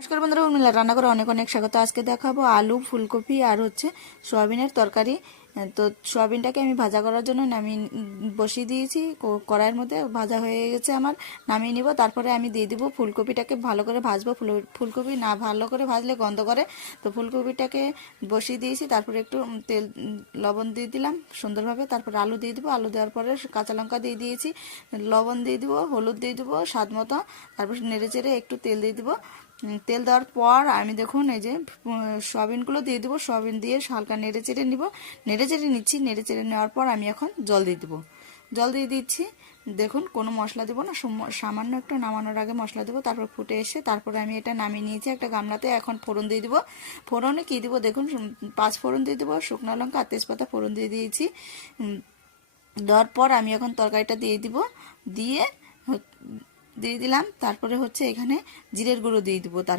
নমস্কার বন্ধুরা, উর্মিলা রান্না করে অনেক অনেক স্বাগত। আজকে দেখাবো আলু, ফুলকপি আর সয়াবিনের তরকারি। তো সয়াবিনটাকে আমি ভাজা করার জন্য বসিয়ে দিয়েছি কড়াইয়ের মধ্যে। ভাজা হয়ে গেছে আমার, নামিয়ে নিব। তারপরে আমি দিয়ে দিব ফুলকপিটাকে ভালো করে ভাজবো। ফুলকপি না ভালো করে ভাজলে গন্ধ করে। তো ফুলকপিটাকে বসিয়ে দিয়েছি, তারপরে একটু তেল লবণ দিয়ে দিলাম সুন্দরভাবে। তারপরে আলু দিয়ে দিব, আলু দেওয়ার পরে কাঁচা লঙ্কা দিয়ে দিয়েছি, লবণ দিয়ে দিব, হলুদ দিয়ে দিব স্বাদ মতো। তারপর নেড়ে চেড়ে একটু তেল দিয়ে দিব। তেল দেওয়ার পর আমি দেখুন এই যে সয়াবিনগুলো দিয়ে দেবো। সয়াবিন দিয়ে হালকা নেড়ে চেড়ে নিব, নেড়ে চেড়ে নিচ্ছি। নেড়ে চেড়ে নেওয়ার পর আমি এখন জল দিয়ে দেবো, জল দিয়ে দিচ্ছি। দেখুন কোনো মশলা দেবো না, সামান্য একটু নামানোর আগে মশলা দেবো। তারপর ফুটে এসে তারপরে আমি এটা নামিয়ে নিয়েছি একটা গামলাতে। এখন ফোড়ন দিয়ে দিব। ফোড়নে কী দিব দেখুন, 5 ফোড়ন দিয়ে দেবো, শুকনো লঙ্কা আর তেজপাতা ফোড়ন দিয়ে দিয়েছি। দেওয়ার পর আমি এখন তরকারিটা দিয়ে দিব, দিয়ে দিলাম। তারপরে এখানে জিরের গুঁড়ো দিয়ে দিব। তারপর